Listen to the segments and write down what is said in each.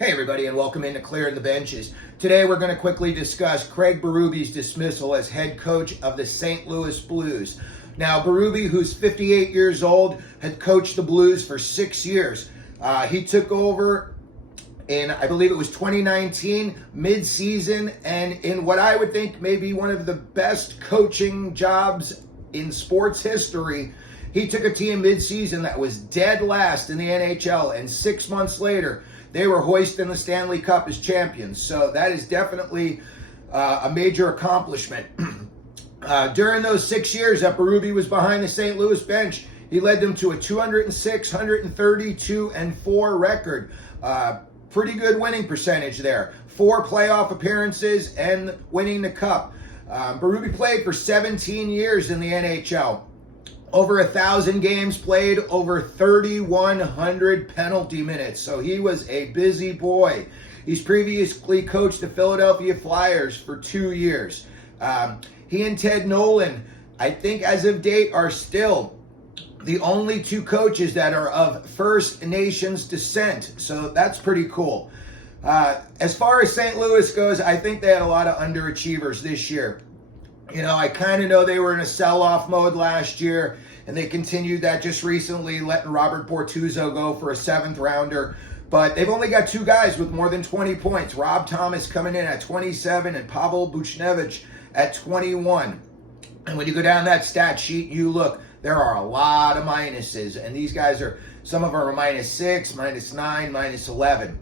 Hey everybody, and welcome into Clearing the Benches. Today we're going to quickly discuss Craig Berube's dismissal as head coach of the St. Louis Blues. Now, Berube, who's 58 years old, had coached the Blues for 6 years. He took over in, I believe it was 2019, mid-season, and in what I would think may be one of the best coaching jobs in sports history. He took a team mid-season that was dead last in the NHL, and 6 months later, they were hoisting the Stanley Cup as champions. So that is definitely a major accomplishment. During those 6 years that Berube was behind the St. Louis bench, he led them to a 206, 132-4 record. Pretty good winning percentage there. 4 playoff appearances and winning the cup. Berube played for 17 years in the NHL. Over 1,000 games played, over 3,100 penalty minutes. So he was a busy boy. He's previously coached the Philadelphia Flyers for 2 years. He and Ted Nolan, I think as of date, are still the only 2 coaches that are of First Nations descent. So that's pretty cool. As far as St. Louis goes, I think they had a lot of underachievers this year. You know, I kind of know they were in a sell-off mode last year, and they continued that just recently, letting Robert Bortuzzo go for a 7th rounder. But they've only got 2 guys with more than 20 points. Rob Thomas coming in at 27 and Pavel Buchnevich at 21. And when you go down that stat sheet, you look, there are a lot of minuses. And these guys are, some of them are -6, -9, -11.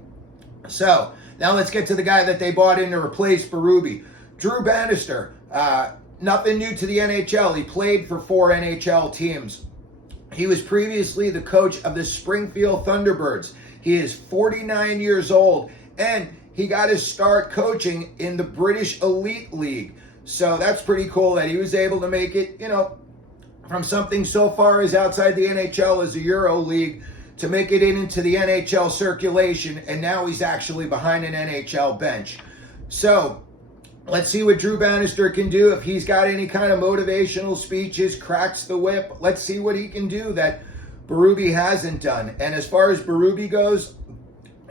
So now let's get to the guy that they bought in to replace Berube. Drew Bannister. Nothing new to the NHL. He played for 4 NHL teams. He was previously the coach of the Springfield Thunderbirds. He is 49 years old, and he got his start coaching in the British Elite League. So that's pretty cool that he was able to make it, you know, from something so far as outside the NHL as a Euro League to make it into the NHL circulation, and now he's actually behind an NHL bench. So let's see what Drew Bannister can do. If he's got any kind of motivational speeches, cracks the whip, let's see what he can do that Berube hasn't done. And as far as Berube goes,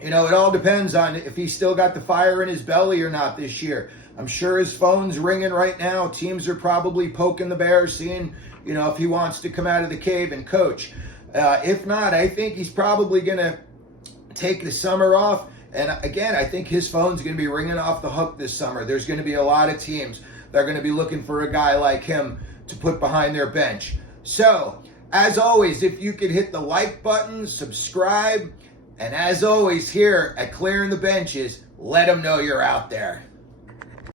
you know, it all depends on if he's still got the fire in his belly or not this year. I'm sure his phone's ringing right now. Teams are probably poking the bear, seeing, you know, if he wants to come out of the cave and coach. If not, I think he's probably going to take the summer off. And again, I think his phone's going to be ringing off the hook this summer. There's going to be a lot of teams that are going to be looking for a guy like him to put behind their bench. So, as always, if you could hit the like button, subscribe, and as always here at Clearing the Benches, let them know you're out there.